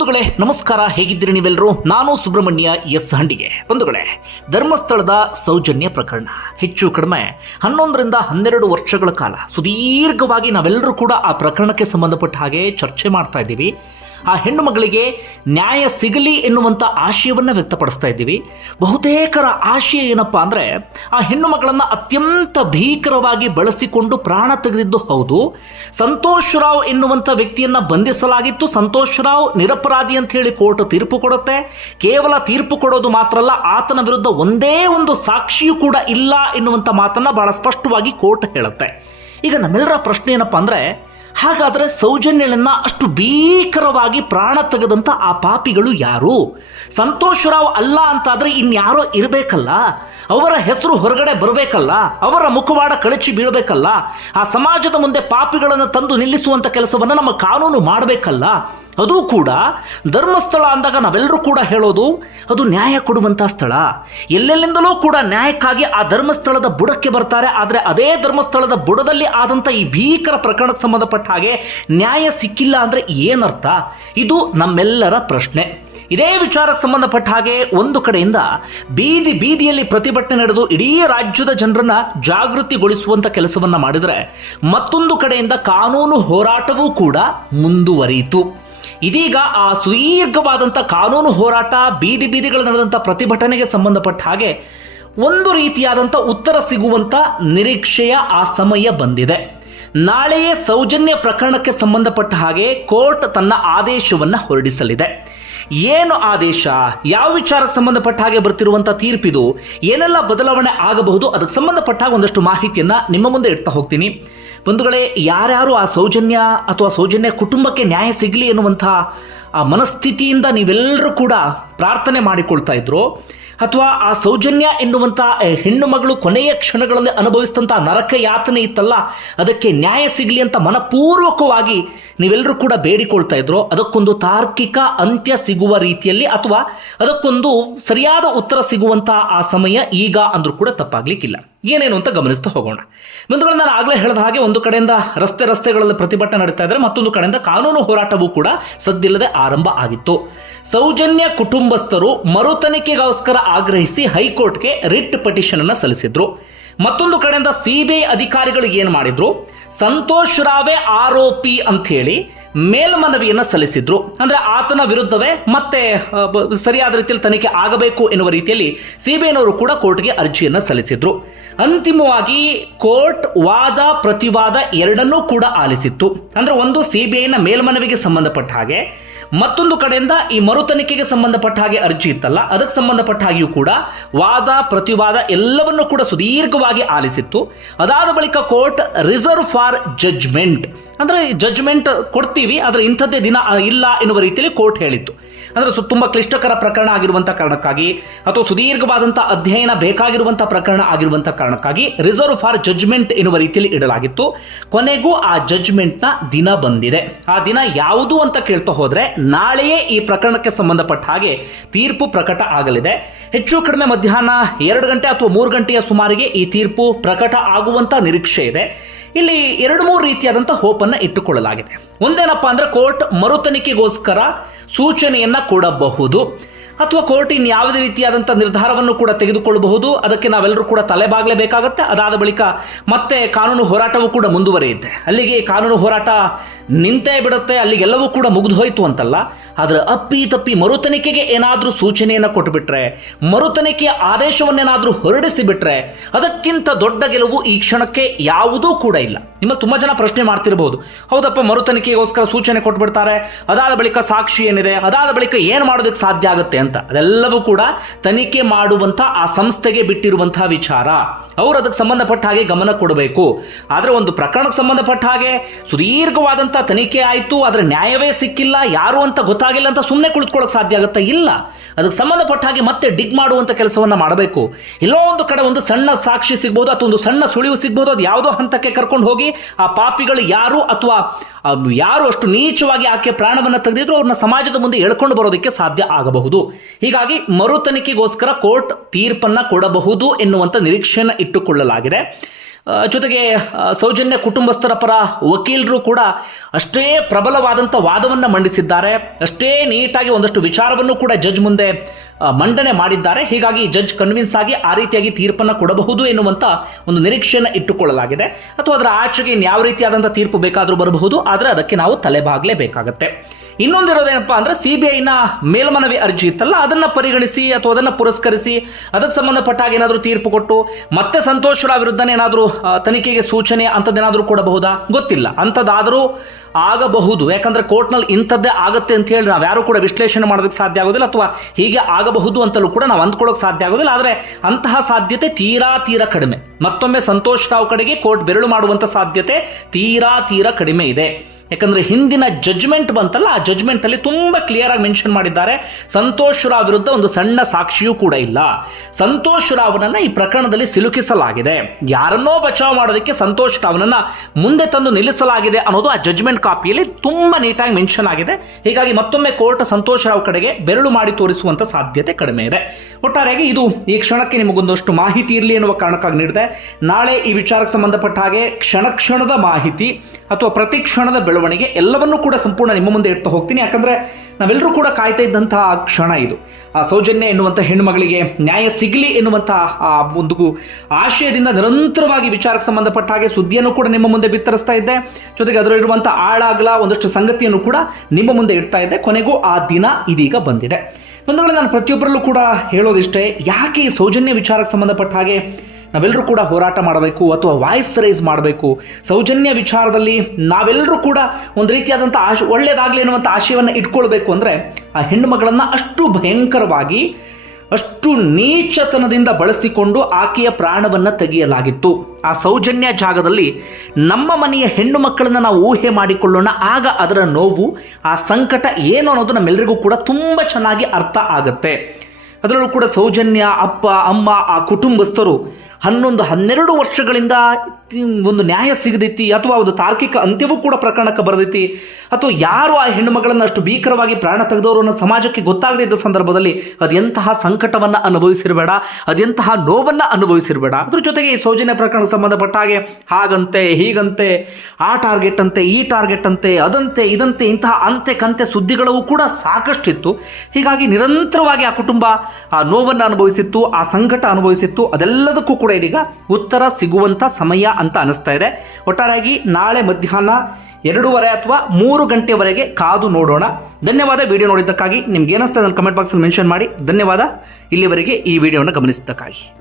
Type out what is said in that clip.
ಬಂಧುಗಳೇ, ನಮಸ್ಕಾರ, ಹೇಗಿದ್ದೀರಿ ನೀವೆಲ್ಲರೂ ನಾನು ಸುಬ್ರಹ್ಮಣ್ಯ ಎಸ್ ಹಂಡಿಗೆ. ಬಂಧುಗಳೇ, ಧರ್ಮಸ್ಥಳದ ಸೌಜನ್ಯ ಪ್ರಕರಣ. ಹೆಚ್ಚು ಕಡಿಮೆ ಹನ್ನೊಂದರಿಂದ ಹನ್ನೆರಡು ವರ್ಷಗಳ ಕಾಲ. ಸುದೀರ್ಘವಾಗಿ ನಾವೆಲ್ಲರೂ ಕೂಡ ಆ ಪ್ರಕರಣಕ್ಕೆ ಸಂಬಂಧಪಟ್ಟ ಹಾಗೆ ಚರ್ಚೆ ಮಾಡ್ತಾ ಇದ್ದೀವಿ. ಆ ಹೆಣ್ಣು ಮಗಳಿಗೆ ನ್ಯಾಯ ಸಿಗಲಿ ಎನ್ನುವಂಥ ಆಶಯವನ್ನು ವ್ಯಕ್ತಪಡಿಸ್ತಾ ಇದ್ದೀವಿ. ಬಹುತೇಕರ ಆಶಯ ಏನಪ್ಪ ಅಂದರೆ ಆ ಹೆಣ್ಣು ಮಗಳನ್ನು ಅತ್ಯಂತ ಭೀಕರವಾಗಿ ಬಳಸಿಕೊಂಡು ಪ್ರಾಣ ತೆಗೆದಿದ್ದು ಹೌದು. ಸಂತೋಷ್ ರಾವ್ ಎನ್ನುವಂಥ ವ್ಯಕ್ತಿಯನ್ನು ಬಂಧಿಸಲಾಗಿತ್ತು. ಸಂತೋಷ್ ರಾವ್ ನಿರಪರಾಧಿ ಅಂತ ಹೇಳಿ ಕೋರ್ಟ್ ತೀರ್ಪು ಕೊಡುತ್ತೆ. ಕೇವಲ ತೀರ್ಪು ಕೊಡೋದು ಮಾತ್ರ ಅಲ್ಲ ಆತನ ವಿರುದ್ಧ ಒಂದೇ ಒಂದು ಸಾಕ್ಷಿಯೂ ಕೂಡ ಇಲ್ಲ ಎನ್ನುವಂಥ ಮಾತನ್ನು ಬಹಳ ಸ್ಪಷ್ಟವಾಗಿ ಕೋರ್ಟ್ ಹೇಳುತ್ತೆ. ಈಗ ನಮ್ಮೆಲ್ಲರ ಪ್ರಶ್ನೆ ಏನಪ್ಪ ಅಂದರೆ ಹಾಗಾದರೆ ಸೌಜನ್ಯಳನ್ನ ಅಷ್ಟು ಭೀಕರವಾಗಿ ಪ್ರಾಣ ತೆಗೆದಂಥ ಆ ಪಾಪಿಗಳು ಯಾರು? ಸಂತೋಷರಾವ್ ಅಲ್ಲ ಅಂತಾದರೆ ಇನ್ಯಾರೋ ಇರಬೇಕಲ್ಲ? ಅವರ ಹೆಸರು ಹೊರಗಡೆ ಬರಬೇಕಲ್ಲ? ಅವರ ಮುಖವಾಡ ಕಳಚಿ ಬೀಳಬೇಕಲ್ಲ? ಆ ಸಮಾಜದ ಮುಂದೆ ಪಾಪಿಗಳನ್ನು ತಂದು ನಿಲ್ಲಿಸುವಂಥ ಕೆಲಸವನ್ನು ನಮ್ಮ ಕಾನೂನು ಮಾಡಬೇಕಲ್ಲ? ಅದು ಕೂಡ ಧರ್ಮಸ್ಥಳ ಅಂದಾಗ ನಾವೆಲ್ಲರೂ ಕೂಡ ಹೇಳೋದು ಅದು ನ್ಯಾಯ ಕೊಡುವಂಥ ಸ್ಥಳ. ಎಲ್ಲೆಲ್ಲಿಂದಲೂ ಕೂಡ ನ್ಯಾಯಕ್ಕಾಗಿ ಆ ಧರ್ಮಸ್ಥಳದ ಬುಡಕ್ಕೆ ಬರ್ತಾರೆ. ಆದರೆ ಅದೇ ಧರ್ಮಸ್ಥಳದ ಬುಡದಲ್ಲಿ ಆದಂಥ ಈ ಭೀಕರ ಪ್ರಕರಣಕ್ಕೆ ಸಂಬಂಧಪಟ್ಟ ಹಾಗೆ ನ್ಯಾಯ ಸಿಕ್ಕಿಲ್ಲ ಅಂದರೆ ಏನರ್ಥ? ಇದು ನಮ್ಮೆಲ್ಲರ ಪ್ರಶ್ನೆ. ಇದೇ ವಿಚಾರಕ್ಕೆ ಸಂಬಂಧಪಟ್ಟ ಹಾಗೆ ಒಂದು ಕಡೆಯಿಂದ ಬೀದಿ ಬೀದಿಯಲ್ಲಿ ಪ್ರತಿಭಟನೆ ನಡೆದು ಇಡೀ ರಾಜ್ಯದ ಜನರನ್ನ ಜಾಗೃತಿಗೊಳಿಸುವಂತ ಕೆಲಸವನ್ನ ಮಾಡಿದರೆ ಮತ್ತೊಂದು ಕಡೆಯಿಂದ ಕಾನೂನು ಹೋರಾಟವೂ ಕೂಡ ಮುಂದುವರಿಯಿತು. ಇದೀಗ ಆ ಸುದೀರ್ಘವಾದಂಥ ಕಾನೂನು ಹೋರಾಟ, ಬೀದಿ ಬೀದಿಗಳು ನಡೆದಂಥ ಪ್ರತಿಭಟನೆಗೆ ಸಂಬಂಧಪಟ್ಟ ಹಾಗೆ ಒಂದು ರೀತಿಯಾದಂಥ ಉತ್ತರ ಸಿಗುವಂಥ ನಿರೀಕ್ಷೆಯ ಆ ಸಮಯ ಬಂದಿದೆ. ನಾಳೆಯೇ ಸೌಜನ್ಯ ಪ್ರಕರಣಕ್ಕೆ ಸಂಬಂಧಪಟ್ಟ ಹಾಗೆ ಕೋರ್ಟ್ ತನ್ನ ಆದೇಶವನ್ನು ಹೊರಡಿಸಲಿದೆ. ಏನು ಆದೇಶ? ಯಾವ ವಿಚಾರಕ್ಕೆ ಸಂಬಂಧಪಟ್ಟ ಹಾಗೆ ಬರ್ತಿರುವಂಥ ತೀರ್ಪಿದು? ಏನೆಲ್ಲ ಬದಲಾವಣೆ ಆಗಬಹುದು? ಅದಕ್ಕೆ ಸಂಬಂಧಪಟ್ಟ ಹಾಗೆ ಒಂದಷ್ಟು ಮಾಹಿತಿಯನ್ನು ನಿಮ್ಮ ಮುಂದೆ ಇಡ್ತಾ ಹೋಗ್ತೀನಿ. ಬಂಧುಗಳೇ, ಯಾರ್ಯಾರು ಆ ಸೌಜನ್ಯ ಅಥವಾ ಸೌಜನ್ಯ ಕುಟುಂಬಕ್ಕೆ ನ್ಯಾಯ ಸಿಗಲಿ ಎನ್ನುವಂಥ ಆ ಮನಸ್ಥಿತಿಯಿಂದ ನೀವೆಲ್ಲರೂ ಕೂಡ ಪ್ರಾರ್ಥನೆ ಮಾಡಿಕೊಳ್ತಾ ಇದ್ರು? ಅಥವಾ ಆ ಸೌಜನ್ಯ ಎನ್ನುವಂಥ ಹೆಣ್ಣು ಮಗಳು ಕೊನೆಯ ಕ್ಷಣಗಳಲ್ಲಿ ಅನುಭವಿಸಿದಂಥ ನರಕ ಯಾತನೆ ಇತ್ತಲ್ಲ, ಅದಕ್ಕೆ ನ್ಯಾಯ ಸಿಗಲಿ ಅಂತ ಮನಪೂರ್ವಕವಾಗಿ ನೀವೆಲ್ಲರೂ ಕೂಡ ಬೇಡಿಕೊಳ್ತಾ ಇದ್ರು? ಅದಕ್ಕೊಂದು ತಾರ್ಕಿಕ ಅಂತ್ಯ ಸಿಗುವ ರೀತಿಯಲ್ಲಿ ಅಥವಾ ಅದಕ್ಕೊಂದು ಸರಿಯಾದ ಉತ್ತರ ಸಿಗುವಂಥ ಆ ಸಮಯ ಈಗ ಅಂದರೂ ಕೂಡ ತಪ್ಪಾಗ್ಲಿಕ್ಕಿಲ್ಲ. ಏನೇನು ಅಂತ ಗಮನಿಸ್ತಾ ಹೋಗೋಣ. ಬಂಧುಗಳು, ನಾನು ಆಗಲೇ ಹೇಳಿದ ಹಾಗೆ ಒಂದು ಕಡೆಯಿಂದ ರಸ್ತೆ ರಸ್ತೆಗಳಲ್ಲಿ ಪ್ರತಿಭಟನೆ ನಡೀತಾ ಇದ್ದರೆ ಮತ್ತೊಂದು ಕಡೆಯಿಂದ ಕಾನೂನು ಹೋರಾಟವೂ ಕೂಡ ಸದ್ದಿಲ್ಲದೆ ಆರಂಭ ಆಗಿತ್ತು. ಸೌಜನ್ಯ ಕುಟುಂಬಸ್ಥರು ಮರುತನಿಕೆಗೋಸ್ಕರ ಆಗ್ರಹಿಸಿ ಹೈಕೋರ್ಟ್ಗೆ ರಿಟ್ ಪಿಟಿಷನ್ ಅನ್ನು ಸಲ್ಲಿಸಿದ್ರು. ಮತ್ತೊಂದು ಕಡೆಯಿಂದ ಸಿಬಿಐ ಅಧಿಕಾರಿಗಳು ಏನು ಮಾಡಿದ್ರು? ಸಂತೋಷ್ ರಾವೆ ಆರೋಪಿ ಅಂತ ಹೇಳಿ ಮೇಲ್ಮನವಿಯನ್ನು ಸಲ್ಲಿಸಿದ್ರು. ಅಂದ್ರೆ ಆತನ ವಿರುದ್ಧವೇ ಮತ್ತೆ ಸರಿಯಾದ ರೀತಿಯಲ್ಲಿ ತನಿಖೆ ಆಗಬೇಕು ಎನ್ನುವ ರೀತಿಯಲ್ಲಿ ಸಿಬಿಐನವರು ಕೂಡ ಕೋರ್ಟ್ಗೆ ಅರ್ಜಿಯನ್ನು ಸಲ್ಲಿಸಿದ್ರು. ಅಂತಿಮವಾಗಿ ಕೋರ್ಟ್ ವಾದ ಪ್ರತಿವಾದ ಎರಡನ್ನೂ ಕೂಡ ಆಲಿಸಿತ್ತು. ಅಂದ್ರೆ ಒಂದು ಸಿಬಿಐನ ಮೇಲ್ಮನವಿಗೆ ಸಂಬಂಧಪಟ್ಟ ಹಾಗೆ ಮತ್ತೊಂದು ಕಡೆಯಿಂದ ಈ ಮರು ತನಿಖೆಗೆ ಸಂಬಂಧಪಟ್ಟ ಹಾಗೆ ಅರ್ಜಿ ಇತ್ತಲ್ಲ, ಅದಕ್ಕೆ ಸಂಬಂಧಪಟ್ಟ ಹಾಗೆಯೂ ಕೂಡ ವಾದ, ಪ್ರತಿವಾದ ಎಲ್ಲವನ್ನೂ ಕೂಡ ಸುದೀರ್ಘವಾಗಿ ಆಲಿಸಿತ್ತು. ಅದಾದ ಬಳಿಕ ಕೋರ್ಟ್ ರಿಸರ್ವ್ ಫಾರ್ ಜಜ್ಮೆಂಟ್, ಅಂದ್ರೆ ಜಜ್ಮೆಂಟ್ ಕೊಡ್ತೀವಿ, ಆದರೆ ಇಂಥದ್ದೇ ದಿನ ಇಲ್ಲ ಎನ್ನುವ ರೀತಿಯಲ್ಲಿ ಕೋರ್ಟ್ ಹೇಳಿತ್ತು. ಅಂದ್ರೆ ಸು ತುಂಬ ಕ್ಲಿಷ್ಟಕರ ಪ್ರಕರಣ ಆಗಿರುವಂಥ ಕಾರಣಕ್ಕಾಗಿ ಅಥವಾ ಸುದೀರ್ಘವಾದಂಥ ಅಧ್ಯಯನ ಬೇಕಾಗಿರುವಂಥ ಪ್ರಕರಣ ಆಗಿರುವಂಥ ಕಾರಣಕ್ಕಾಗಿ ರಿಸರ್ವ್ ಫಾರ್ ಜಜ್ಮೆಂಟ್ ಎನ್ನುವ ರೀತಿಯಲ್ಲಿ ಇಡಲಾಗಿತ್ತು. ಕೊನೆಗೂ ಆ ಜಜ್ಮೆಂಟ್ನ ದಿನ ಬಂದಿದೆ. ಆ ದಿನ ಯಾವುದು ಅಂತ ಕೇಳ್ತಾ ಹೋದರೆ ನಾಳೆಯೇ ಈ ಪ್ರಕರಣಕ್ಕೆ ಸಂಬಂಧಪಟ್ಟ ಹಾಗೆ ತೀರ್ಪು ಪ್ರಕಟ ಆಗಲಿದೆ. ಹೆಚ್ಚು ಕಡಿಮೆ ಮಧ್ಯಾಹ್ನ ಎರಡು ಗಂಟೆ ಅಥವಾ ಮೂರು ಗಂಟೆಯ ಸುಮಾರಿಗೆ ಈ ತೀರ್ಪು ಪ್ರಕಟ ಆಗುವಂಥ ನಿರೀಕ್ಷೆ ಇದೆ. ಇಲ್ಲಿ ಎರಡು ಮೂರು ರೀತಿಯಾದಂಥ ಹೋಪನ್ನು ಇಟ್ಟುಕೊಳ್ಳಲಾಗಿದೆ. ಒಂದೇನಪ್ಪ ಅಂದ್ರೆ ಕೋರ್ಟ್ ಮರು ತನಿಖೆಗೋಸ್ಕರ ಕೊಡಬಹುದು. ಅಥವಾ ಕೋರ್ಟ್ ಇನ್ ಯಾವುದೇ ರೀತಿಯಾದಂಥ ನಿರ್ಧಾರವನ್ನು ಕೂಡ ತೆಗೆದುಕೊಳ್ಳಬಹುದು. ಅದಕ್ಕೆ ನಾವೆಲ್ಲರೂ ಕೂಡ ತಲೆಬಾಗಲೇಬೇಕಾಗತ್ತೆ. ಅದಾದ ಬಳಿಕ ಮತ್ತೆ ಕಾನೂನು ಹೋರಾಟವೂ ಕೂಡ ಮುಂದುವರಿಯುತ್ತೆ. ಅಲ್ಲಿಗೆ ಕಾನೂನು ಹೋರಾಟ ನಿಂತೇ ಬಿಡುತ್ತೆ. ಅಲ್ಲಿಗೆಲ್ಲವೂ ಕೂಡ ಮುಗಿದು ಹೋಯಿತು ಅಂತಲ್ಲ. ಆದರೆ ಅಪ್ಪಿ ತಪ್ಪಿ ಮರುತನಿಕೆಗೆ ಏನಾದರೂ ಸೂಚನೆಯನ್ನು ಕೊಟ್ಟುಬಿಟ್ರೆ ಮರುತನಿಕೆಯ ಆದೇಶವನ್ನೇನಾದರೂ ಹೊರಡಿಸಿ ಬಿಟ್ರೆ ಅದಕ್ಕಿಂತ ದೊಡ್ಡ ಗೆಲುವು ಈ ಕ್ಷಣಕ್ಕೆ ಯಾವುದೂ ಕೂಡ ಇಲ್ಲ. ನಿಮ್ಮ ತುಂಬ ಜನ ಪ್ರಶ್ನೆ ಮಾಡ್ತಿರಬಹುದು ಹೌದಪ್ಪ, ಮರುತನಿಕೆಗೋಸ್ಕರ ಸೂಚನೆ ಕೊಟ್ಬಿಡ್ತಾರೆ. ಅದಾದ ಬಳಿಕ ಸಾಕ್ಷಿ ಏನಿದೆ? ಅದಾದ ಬಳಿಕ ಏನು ಮಾಡೋದಕ್ಕೆ ಸಾಧ್ಯ ಆಗುತ್ತೆ ಅಂತ. ಅದೆಲ್ಲವೂ ಕೂಡ ತನಿಖೆ ಮಾಡುವಂಥ ಆ ಸಂಸ್ಥೆಗೆ ಬಿಟ್ಟಿರುವಂತಹ ವಿಚಾರ. ಅವರು ಅದಕ್ಕೆ ಸಂಬಂಧಪಟ್ಟ ಹಾಗೆ ಗಮನ ಕೊಡಬೇಕು. ಆದರೆ ಒಂದು ಪ್ರಕರಣಕ್ಕೆ ಸಂಬಂಧಪಟ್ಟ ಹಾಗೆ ಸುದೀರ್ಘವಾದಂಥ ತನಿಖೆ ಆಯಿತು, ಆದರೆ ನ್ಯಾಯವೇ ಸಿಕ್ಕಿಲ್ಲ, ಯಾರು ಅಂತ ಗೊತ್ತಾಗಿಲ್ಲ ಅಂತ ಸುಮ್ಮನೆ ಕುಳಿತುಕೊಳ್ಳೋಕೆ ಸಾಧ್ಯ ಆಗುತ್ತಾ? ಇಲ್ಲ. ಅದಕ್ಕೆ ಸಂಬಂಧಪಟ್ಟ ಹಾಗೆ ಮತ್ತೆ ಡಿಗ್ ಮಾಡುವಂಥ ಕೆಲಸವನ್ನು ಮಾಡಬೇಕು. ಎಲ್ಲೋ ಒಂದು ಕಡೆ ಒಂದು ಸಣ್ಣ ಸಾಕ್ಷಿ ಸಿಗ್ಬೋದು, ಅಥವಾ ಒಂದು ಸಣ್ಣ ಸುಳಿವು ಸಿಗ್ಬೋದು, ಅದು ಯಾವುದೋ ಹಂತಕ್ಕೆ ಕರ್ಕೊಂಡು ಹೋಗಿ ಆ ಪಾಪಿಗಳು ಯಾರು ಅಥವಾ ಯಾರು ಅಷ್ಟು ನೀಚವಾಗಿ ಆಕೆ ಪ್ರಾಣವನ್ನು ತೆಗೆದಿದ್ರು ಅವ್ರನ್ನ ಸಮಾಜದ ಮುಂದೆ ಎಳ್ಕೊಂಡು ಬರೋದಕ್ಕೆ ಸಾಧ್ಯ ಆಗಬಹುದು. ಹೀಗಾಗಿ ಮರು ತನಿಖೆಗೋಸ್ಕರ ಕೋರ್ಟ್ ತೀರ್ಪನ್ನ ಕೊಡಬಹುದು ಎನ್ನುವಂಥ ನಿರೀಕ್ಷೆಯನ್ನು ಇಟ್ಟುಕೊಳ್ಳಲಾಗಿದೆ. ಜೊತೆಗೆ ಸೌಜನ್ಯ ಕುಟುಂಬಸ್ಥರ ಪರ ವಕೀಲರು ಕೂಡ ಅಷ್ಟೇ ಪ್ರಬಲವಾದಂಥ ವಾದವನ್ನು ಮಂಡಿಸಿದ್ದಾರೆ. ಅಷ್ಟೇ ನೀಟಾಗಿ ಒಂದಷ್ಟು ವಿಚಾರವನ್ನು ಕೂಡ ಜಡ್ಜ್ ಮುಂದೆ ಮಂಡನೆ ಮಾಡಿದ್ದಾರೆ. ಹೀಗಾಗಿ ಜಡ್ಜ್ ಕನ್ವಿನ್ಸ್ ಆಗಿ ಆ ರೀತಿಯಾಗಿ ತೀರ್ಪನ್ನು ಕೊಡಬಹುದು ಎನ್ನುವಂಥ ಒಂದು ನಿರೀಕ್ಷೆಯನ್ನು ಇಟ್ಟುಕೊಳ್ಳಲಾಗಿದೆ. ಅಥವಾ ಅದರ ಆಚೆಗೆ ಇನ್ಯಾವ ರೀತಿಯಾದಂಥ ತೀರ್ಪು ಬೇಕಾದರೂ ಬರಬಹುದು. ಆದರೆ ಅದಕ್ಕೆ ನಾವು ತಲೆಬಾಗಲೇಬೇಕಾಗತ್ತೆ ಇನ್ನೊಂದಿರೋದೇನಪ್ಪ ಅಂದ್ರೆ ಸಿ ಬಿ ಐನ ಮೇಲ್ಮನವಿ ಅರ್ಜಿ ಇತ್ತಲ್ಲ, ಅದನ್ನ ಪರಿಗಣಿಸಿ ಅಥವಾ ಅದನ್ನ ಪುರಸ್ಕರಿಸಿ, ಅದಕ್ಕೆ ಸಂಬಂಧಪಟ್ಟ ಏನಾದರೂ ತೀರ್ಪು ಕೊಟ್ಟು ಮತ್ತೆ ಸಂತೋಷ್ ರಾವ್ ವಿರುದ್ಧನೇ ಏನಾದರೂ ತನಿಖೆಗೆ ಸೂಚನೆ ಅಂಥದ್ದೇನಾದರೂ ಕೊಡಬಹುದಾ? ಗೊತ್ತಿಲ್ಲ. ಅಂಥದ್ದಾದರೂ ಆಗಬಹುದು. ಯಾಕಂದರೆ ಕೋರ್ಟ್ನಲ್ಲಿ ಇಂಥದ್ದೇ ಆಗುತ್ತೆ ಅಂತ ಹೇಳಿ ನಾವು ಯಾರು ಕೂಡ ವಿಶ್ಲೇಷಣೆ ಮಾಡೋದಕ್ಕೆ ಸಾಧ್ಯ ಆಗೋದಿಲ್ಲ ಅಥವಾ ಹೀಗೆ ಆಗಬಹುದು ಅಂತಲೂ ಕೂಡ ನಾವು ಅಂದ್ಕೊಳ್ಳೋಕೆ ಸಾಧ್ಯ ಆಗೋದಿಲ್ಲ. ಆದರೆ ಅಂತಹ ಸಾಧ್ಯತೆ ತೀರಾ ತೀರಾ ಕಡಿಮೆ. ಮತ್ತೊಮ್ಮೆ ಸಂತೋಷ್ ರಾವ್ ಕಡೆಗೆ ಕೋರ್ಟ್ ಬೆರಳು ಮಾಡುವಂಥ ಸಾಧ್ಯತೆ ತೀರಾ ತೀರಾ ಕಡಿಮೆ ಇದೆ. ಯಾಕಂದ್ರೆ ಹಿಂದಿನ ಜಜ್ಮೆಂಟ್ ಬಂತಲ್ಲ, ಆ ಜಜ್ಮೆಂಟಲ್ಲಿ ತುಂಬಾ ಕ್ಲಿಯರ್ ಆಗಿ ಮೆನ್ಷನ್ ಮಾಡಿದ್ದಾರೆ, ಸಂತೋಷ್ ರಾವ್ ವಿರುದ್ಧ ಒಂದು ಸಣ್ಣ ಸಾಕ್ಷಿಯೂ ಕೂಡ ಇಲ್ಲ. ಸಂತೋಷ್ ರಾವ್ನನ್ನ ಈ ಪ್ರಕರಣದಲ್ಲಿ ಸಿಲುಕಿಸಲಾಗಿದೆ. ಯಾರನ್ನೋ ಬಚಾವ್ ಮಾಡೋದಕ್ಕೆ ಸಂತೋಷ್ ರಾವ್ನನ್ನ ಮುಂದೆ ತಂದು ನಿಲ್ಲಿಸಲಾಗಿದೆ ಅನ್ನೋದು ಆ ಜಜ್ಮೆಂಟ್ ಕಾಪಿಯಲ್ಲಿ ತುಂಬಾ ನೀಟಾಗಿ ಮೆನ್ಷನ್ ಆಗಿದೆ. ಹೀಗಾಗಿ ಮತ್ತೊಮ್ಮೆ ಕೋರ್ಟ್ ಸಂತೋಷ್ ರಾವ್ ಕಡೆಗೆ ಬೆರಳು ಮಾಡಿ ತೋರಿಸುವಂತ ಸಾಧ್ಯತೆ ಕಡಿಮೆ ಇದೆ. ಒಟ್ಟಾರೆಯಾಗಿ ಇದು ಈ ಕ್ಷಣಕ್ಕೆ ನಿಮಗೊಂದಷ್ಟು ಮಾಹಿತಿ ಇರಲಿ ಎನ್ನುವ ಕಾರಣಕ್ಕಾಗಿ ನೀಡಿದೆ. ನಾಳೆ ಈ ವಿಚಾರಕ್ಕೆ ಸಂಬಂಧಪಟ್ಟ ಹಾಗೆ ಕ್ಷಣ ಕ್ಷಣದ ಮಾಹಿತಿ ಅಥವಾ ಪ್ರತಿ ಕ್ಷಣದ ಬೆಳವಣಿಗೆ ಎಲ್ಲವನ್ನೂ ಕೂಡ ಸಂಪೂರ್ಣ ನಿಮ್ಮ ಮುಂದೆ ಇಡ್ತಾ ಹೋಗ್ತೀನಿ. ಯಾಕಂದರೆ ನಾವೆಲ್ಲರೂ ಕೂಡ ಕಾಯ್ತಾ ಇದ್ದಂತಹ ಕ್ಷಣ ಇದು. ಆ ಸೌಜನ್ಯ ಎನ್ನುವಂಥ ಹೆಣ್ಣುಮಗಳಿಗೆ ನ್ಯಾಯ ಸಿಗಲಿ ಎನ್ನುವಂಥ ಆ ಒಂದು ಆಶಯದಿಂದ ನಿರಂತರವಾಗಿ ವಿಚಾರಕ್ಕೆ ಸಂಬಂಧಪಟ್ಟ ಹಾಗೆ ಸುದ್ದಿಯನ್ನು ಕೂಡ ನಿಮ್ಮ ಮುಂದೆ ಬಿತ್ತರಿಸ್ತಾ ಇದ್ದೆ. ಜೊತೆಗೆ ಅದರಲ್ಲಿರುವಂಥ ಆಳಾಗಲ, ಒಂದಷ್ಟು ಸಂಗತಿಯನ್ನು ಕೂಡ ನಿಮ್ಮ ಮುಂದೆ ಇಡ್ತಾ ಇದ್ದೆ. ಕೊನೆಗೂ ಆ ದಿನ ಇದೀಗ ಬಂದಿದೆ. ಬಂಧುಗಳೇ ನಾನು ಪ್ರತಿಯೊಬ್ಬರಲ್ಲೂ ಕೂಡ ಹೇಳೋದಿಷ್ಟೇ, ಯಾಕೆ ಈ ಸೌಜನ್ಯ ವಿಚಾರಕ್ಕೆ ಸಂಬಂಧಪಟ್ಟ ಹಾಗೆ ನಾವೆಲ್ಲರೂ ಕೂಡ ಹೋರಾಟ ಮಾಡಬೇಕು ಅಥವಾ ವಾಯ್ಸ್ ರೈಸ್ ಮಾಡಬೇಕು. ಸೌಜನ್ಯ ವಿಚಾರದಲ್ಲಿ ನಾವೆಲ್ಲರೂ ಕೂಡ ಒಂದು ರೀತಿಯಾದಂಥ ಆಶ್ ಒಳ್ಳೆಯದಾಗಲಿ ಅನ್ನುವಂಥ ಆಶಯವನ್ನು ಇಟ್ಕೊಳ್ಬೇಕು ಅಂದರೆ ಆ ಹೆಣ್ಣು ಮಗಳನ್ನು ಅಷ್ಟು ಭಯಂಕರವಾಗಿ, ಅಷ್ಟು ನೀಚತನದಿಂದ ಬಳಸಿಕೊಂಡು ಆಕೆಯ ಪ್ರಾಣವನ್ನು ತೆಗೆಯಲಾಗಿತ್ತು. ಆ ಸೌಜನ್ಯ ಜಾಗದಲ್ಲಿ ನಮ್ಮ ಮನೆಯ ಹೆಣ್ಣು ಮಕ್ಕಳನ್ನು ನಾವು ಊಹೆ ಮಾಡಿಕೊಳ್ಳೋಣ. ಆಗ ಅದರ ನೋವು, ಆ ಸಂಕಟ ಏನು ಅನ್ನೋದು ನಮ್ಮೆಲ್ಲರಿಗೂ ಕೂಡ ತುಂಬ ಚೆನ್ನಾಗಿ ಅರ್ಥ ಆಗುತ್ತೆ. ಅದರಲ್ಲೂ ಕೂಡ ಸೌಜನ್ಯ, ಅಪ್ಪ, ಅಮ್ಮ, ಆ ಕುಟುಂಬಸ್ಥರು ಹನ್ನೊಂದು, ಹನ್ನೆರಡು ವರ್ಷಗಳಿಂದ ಒಂದು ನ್ಯಾಯ ಸಿಗದೈತಿ ಅಥವಾ ಒಂದು ತಾರ್ಕಿಕ ಅಂತ್ಯವೂ ಕೂಡ ಪ್ರಕರಣಕ್ಕೆ ಬರದೈತಿ. ಅಥವಾ ಯಾರು ಆ ಹೆಣ್ಣುಮಗಳನ್ನು ಅಷ್ಟು ಭೀಕರವಾಗಿ ಪ್ರಾಣ ತೆಗೆದವರು ಅನ್ನೋ ಸಮಾಜಕ್ಕೆ ಗೊತ್ತಾಗದೇ ಇದ್ದ ಸಂದರ್ಭದಲ್ಲಿ ಅದೆಂತಹ ಸಂಕಟವನ್ನು ಅನುಭವಿಸಿರಬೇಡ ಅದೆಂತಹ ನೋವನ್ನು ಅನುಭವಿಸಿರಬೇಡ. ಅದ್ರ ಜೊತೆಗೆ ಈ ಸೌಜನ್ಯ ಪ್ರಕರಣಕ್ಕೆ ಸಂಬಂಧಪಟ್ಟ ಹಾಗೆ ಹಾಗಂತೆ, ಹೀಗಂತೆ, ಆ ಟಾರ್ಗೆಟ್ ಅಂತೆ, ಈ ಟಾರ್ಗೆಟ್ ಅಂತೆ, ಅದಂತೆ, ಇದಂತೆ, ಇಂತಹ ಅಂತೆ ಕಂತೆ ಸುದ್ದಿಗಳೂ ಕೂಡ ಸಾಕಷ್ಟಿತ್ತು. ಹೀಗಾಗಿ ನಿರಂತರವಾಗಿ ಆ ಕುಟುಂಬ ಆ ನೋವನ್ನು ಅನುಭವಿಸಿತ್ತು, ಆ ಸಂಕಟ ಅನುಭವಿಸಿತ್ತು, ಅದೆಲ್ಲದಕ್ಕೂ ಕೂಡ ಇದೀಗ ಉತ್ತರ ಸಿಗುವಂಥ ಸಮಯ ಅಂತ ಅನಿಸ್ತಾ ಇದೆ. ಒಟ್ಟಾರಾಗಿ ನಾಳೆ ಮಧ್ಯಾಹ್ನ ಎರಡೂವರೆ ಅಥವಾ ಮೂರು ಗಂಟೆವರೆಗೆ ಕಾದು ನೋಡೋಣ. ಧನ್ಯವಾದ ವಿಡಿಯೋ ನೋಡಿದ್ದಕ್ಕಾಗಿ ನಿಮ್ಗೆ ಏನಿಸ್ತದೆ ನನ್ನ ಕಮೆಂಟ್ ಬಾಕ್ಸಲ್ಲಿ ಮೆನ್ಷನ್ ಮಾಡಿ. ಧನ್ಯವಾದ. ಇಲ್ಲಿವರೆಗೆ ಈ ವಿಡಿಯೋನ ಗಮನಿಸಿದ್ದಕ್ಕಾಗಿ.